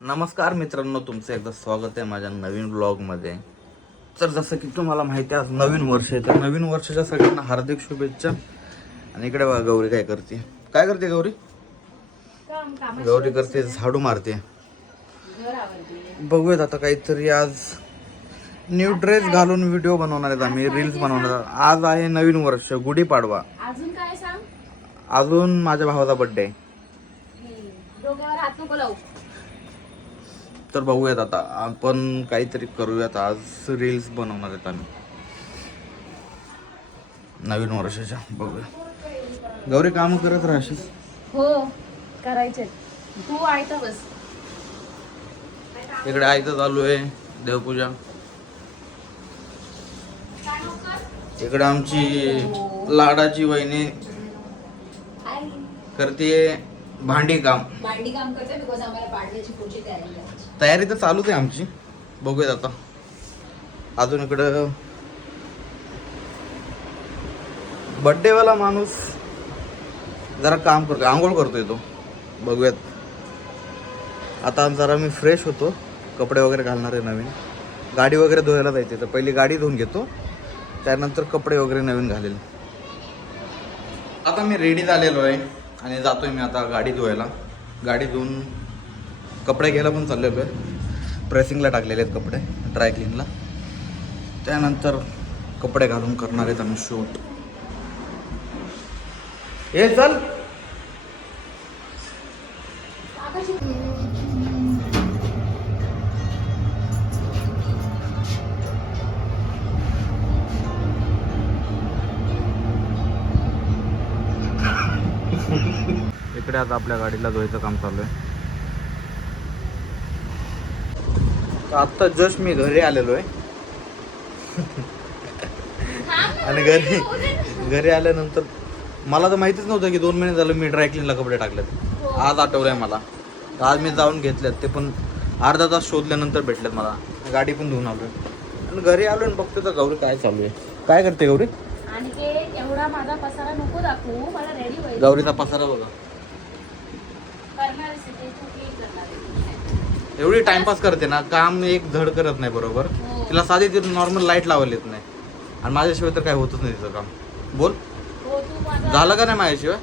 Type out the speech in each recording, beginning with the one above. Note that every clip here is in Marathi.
नमस्कार मित्रांनो, तुमचं एकदा स्वागत आहे माझ्या नवीन ब्लॉगमध्ये. तर जसं की तुम्हाला माहिती आहे, आज नवीन वर्ष आहे. तर नवीन वर्षाच्या सगळ्यांना हार्दिक शुभेच्छा. आणि इकडे बघा, गौरी काय करते. काय करते गौरी? गौरी करते झाडू मारते. बघूयात आता काहीतरी. आज न्यू ड्रेस घालून व्हिडिओ बनवणार आहेत आम्ही, रील्स बनवणार. आज आहे नवीन वर्ष, गुढीपाडवा. अजून काय सांग? अजून माझ्या भावाचा बर्थडे आहे. डोक्यावर हात नको लावू. तर बघूयात आता आपण काहीतरी करूयात. आज रील्स बनवणार आहेत आम्ही नवीन वर्षाच्या. बघूया. गौरी काम करत राहशील? हो, करायचे. तू ऐकता बस. इकडे आयतं चालू आहे देवपूजा. इकडे आमची लाडाची वहिनी करते भांडी काम करते बिकॉज आम्हाला पाडण्याची पुढची तयारी तर चालूच आहे आमची. बघूयात आता. अजून इकडं बर्थडे वाला माणूस जरा काम करतोय, आंघोळ करतोय तो. बघूयात. आता जरा मी फ्रेश होतो, कपडे वगैरे घालणार आहे नवीन. गाडी वगैरे धुवायला जायचे, तर पहिली गाडी धुवून घेतो, त्यानंतर कपडे वगैरे नवीन घालेल. आता मी रेडी झालेलो आहे आणि जातोय मी आता गाडी धुवायला. गाडी धुवून कपडे घ्यायला पण चाललेलो आहे. प्रेसिंगला टाकलेले आहेत कपडे, ड्राय क्लीनला. त्यानंतर कपडे घालून करणार आहेत आम्ही शूट. हे चल. इकडे आता आपल्या गाडीला धुवायचं काम चालू आहे. आता जस्ट मी घरी आलेलो आहे. आणि घरी आल्यानंतर मला तर माहितीच नव्हतं की 2 महिने झालं मी ड्रायक्लीनला कपडे टाकलेत. आज आठवलंय मला. आज मी जाऊन घेतलेत, ते पण अर्धा तास शोधल्यानंतर भेटलेत मला. गाडी पण धुवून आलोय आणि घरी आलोय आणि बघते तर गौरी काय चालू आहे. काय करते गौरी? आणि एवढा माझा पसारा नको दाखवू, मला रेडी व्हायचं. गौरीचा पसारा बघा. करणार आहे तू की करणार? एवढी टाइमपास करते ना, काम एक धड करत नाही बरोबर. तिला साधी ती नॉर्मल लाईट लावायला येत नाही, आणि माझ्याशिवाय तर काय होतच नाही तिचं काम. बोल, हो, तू माझा झालं का नाही माझ्याशिवाय?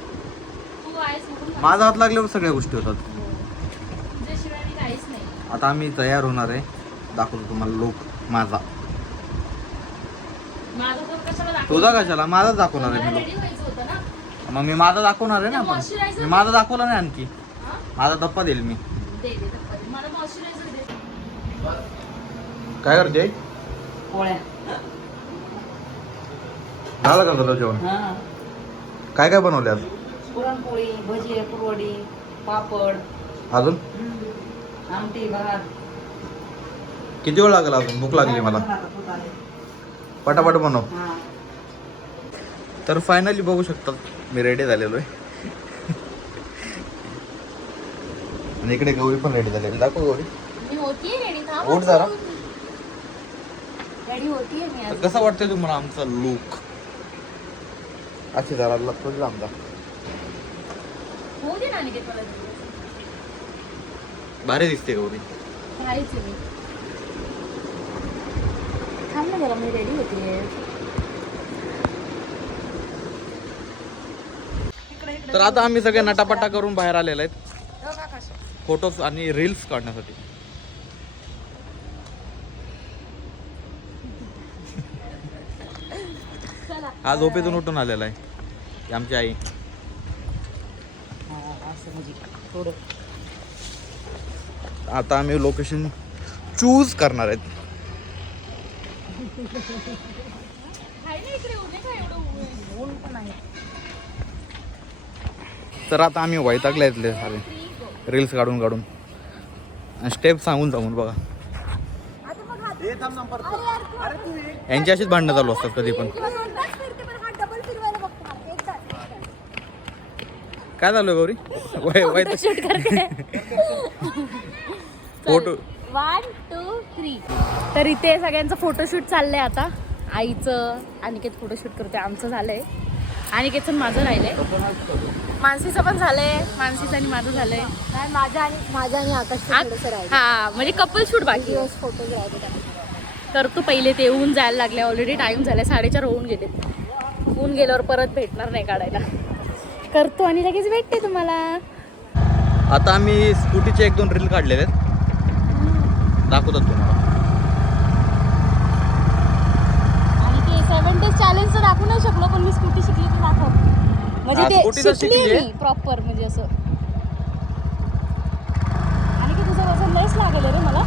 तू आहेस म्हणून माझा हात लागल्यावर सगळ्या गोष्टी होतात. तुझ्याशिवाय मी काहीच नाही. आता आम्ही तयार होणार आहे, दाखवतो तुम्हाला लुक माझा. माझा तर कशाला दाखवू? तुझा कशाला? माझा दाखवणार आहे मला मी रेडी लुक. व्हायचं होतं ना. मग मी माझा दाखवणार आहे ना. आपण Moisturizer मी माझा दाखवला नाही आणखी. हा? माझा धप्पा देईल मी. दे दे मला मॉइश्चरायझर दे. काय करते? पोळ्या. झालं का तुला जेवण? हा. काय काय बनवले आज? पुरणपोळी, भजी, कुरवडी, पापड, अजून आमटी, भात. किती वेळ लागेल अजून? भूक लागली मला. पटापट बनव. हा. तर फायनली बघू शकतात, मी रेडी झालेलो आहे. आणि इकडे गौरी पण रेडी झालेली. दाखव गौरी. मी होतीये रेडी. थांब. उठ जरा. रेडी होतीये मी तर आज. कसं वाटतंय तुम्हाला आमचा लुक? अशी जरा थोडी लांब जा. होऊ दे ना निकेत मला. भारी दिसते गौरी. राहायचं मी. थांब ना जरा, मी रेडी होतीये. तर आता आम्ही सगळे नटापटा करून बाहेर आलेले आहेत फोटोज आणि रील्स काढण्यासाठी. हा झोपेतून उठून आलेला आहे. ही आमची आई. असं म्हणजे थोडं. आता आम्ही लोकेशन चूज करणार आहेत. ऊन पण आहे. तर आता आम्ही वैतागले इथले सारे रील्स काढून काढून. स्टेप सांगून सांगून बघा. यांची अशीच भांडणं चालू असतात कधी पण. काय झालं गौरी? शूट करते. फोटो 1 2 3. तर इथे सगळ्यांचं फोटोशूट चाललंय आता. आईचं, अनिकेत फोटोशूट करते, आमचं झालंय, अनिकेतचं माझं राहिलंय. मानसीचं पण झालंय, मानसीचं आणि माझं झालंय. नाही माझ्या आणि आकाशचं थोडंसं राहिलं. हा म्हणजे कपल शूट बाकी आहे. फोटोज राहिले त्यामध्ये. करतो पहिले ते ऊन जायला लागले. ऑलरेडी टाइम झालाय 4:30 होऊन गेले. ऊन गेल्यावर परत भेटणार नाही काढायला. करतो आणि लगेच भेटते तुम्हाला. आता आम्ही स्कूटीचे 1-2 रील काढलेले आहेत, दाखवतात तुम्हाला. आणि ते 7 days चॅलेंजचं दाखवू नाही शकलो, पण मी स्कूटी शिकली तर दाखव. म्हणजे हा, ते स्कूटी तर शिकली शिकलीये. मी प्रॉपर म्हणजे असं. आणि की तुझं वजन लयच लागेल रे मला.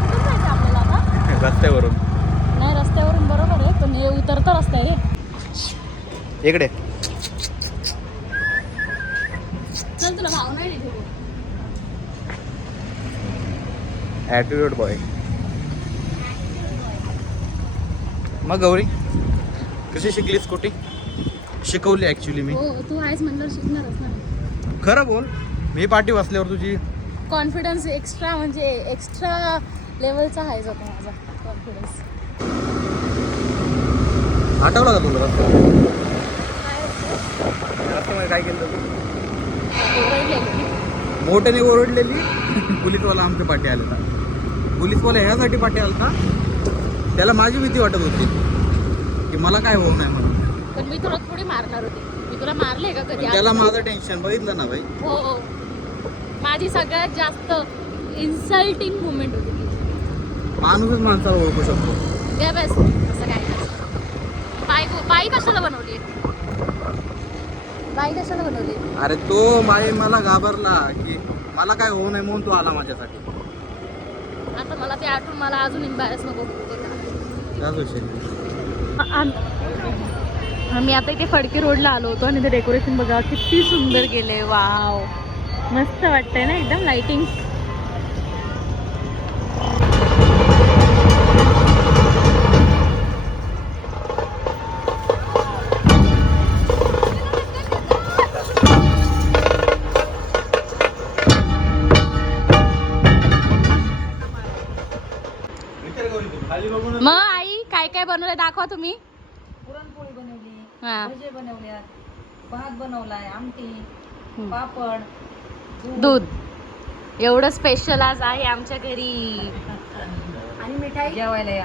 कुठून जायचं आपल्याला आता? रस्त्यावरून नाही रस्त्यावरून बरोबर आहे, पण हे उतरता रस्ता आहे रे. इकडे. चल तुला भाव नाही देते. Attitude boy. मग गौरी कशी शिकली स्कूटी? शिकवली ॲक्च्युली मी. हो तू आहेस म्हणलं शिकणारच ना. खरं बोल, मी पाठी बसल्यावर तुझी कॉन्फिडन्स एक्स्ट्रा म्हणजे एक्स्ट्रा लेवलचा आहे जातो माझा कॉन्फिडन्स. आठवलं का तुला रस्त्यावर? रस्त्यामध्ये काय केलं तू? मोठ्याने ओरडलेली. पोलीसवाला आमच्या पाठी आलेला. पोलीसवाला ह्यासाठी पाठी आला त्याला माझी भीती वाटत होती की मला काय होऊ नये म्हणून. पण मी तुला थोडी मारणार होती. मी तुला मारले का कधी? पण त्याला माझं टेन्शन बघितलं ना भाई. हो हो. माझी सगळ्यात जास्त इन्सल्टिंग मुमेंट होती ती. माणूसच माणसाला ओळखू शकतो. गे बेस्ट असं काय नसतं. बाई कशाला बनवली? बाई कशाला बनवली? अरे तो माई मला घाबरला की मला काय होऊ नये म्हणून तो आला माझ्यासाठी. आता मला ते आठवून मला अजून एम्बॅरेस नको. त्याच विषयी आम्ही आता इथे फडके रोडला आलो होतो आणि ते डेकोरेशन बघा किती सुंदर केले. वाव मस्त वाटतंय ना एकदम लाइटिंग. मग आई काय काय बनवलंय दाखवा तुम्ही. पुरणपोळी बनवली, हा. भजे बनवल्यात, भात बनवलाय, आमटी, हम्म. पापड, दूध. एवढं स्पेशल आज आहे आमच्या घरी. आणि मिठाई जेवायला या,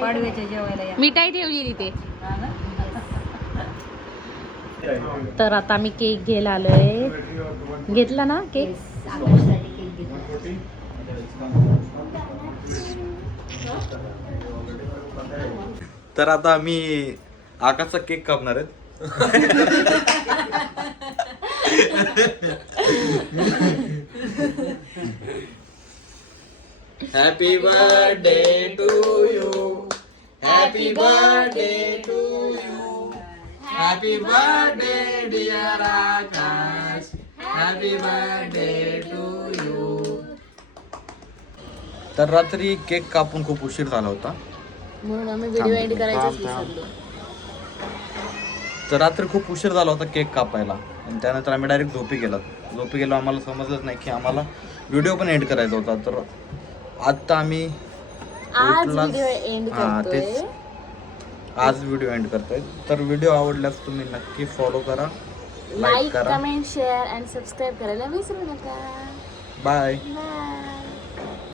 पाडव्याच्या जेवायला या. मिठाई ठेवली तिथे. हा ना? तर आता मी केक घ्यायला आलोय. घेतला ना केक? आकाशसाठी केक घेतला. तर आता आम्ही आकाशचा केक कापणार आहेत. Happy birthday to you. Happy birthday to you. Happy birthday dear Akash. Happy birthday to you. तर रात्री केक कापून खूप उशीर झाला होता, म्हणून आम्ही व्हिडिओ एंड करायचंच विसरलो. तर रात्री खूप उशीर झाला होता केक कापायला आणि त्यानंतर आम्ही डायरेक्ट झोपी गेलो. आम्हाला समजलंच नाही की आम्हाला व्हिडिओ पण एंड करायचा होता. तर आता आम्ही आज उठलाच- व्हिडिओ एंड हा, करतोय. तेच. आज व्हिडिओ एंड करतोय. तर व्हिडिओ आवडल्यास तुम्ही नक्की फॉलो करा, लाईक लाईक करा. कमेंट शेअर अँड सबस्क्राईब करायला विसरू नका. बाय. बाय.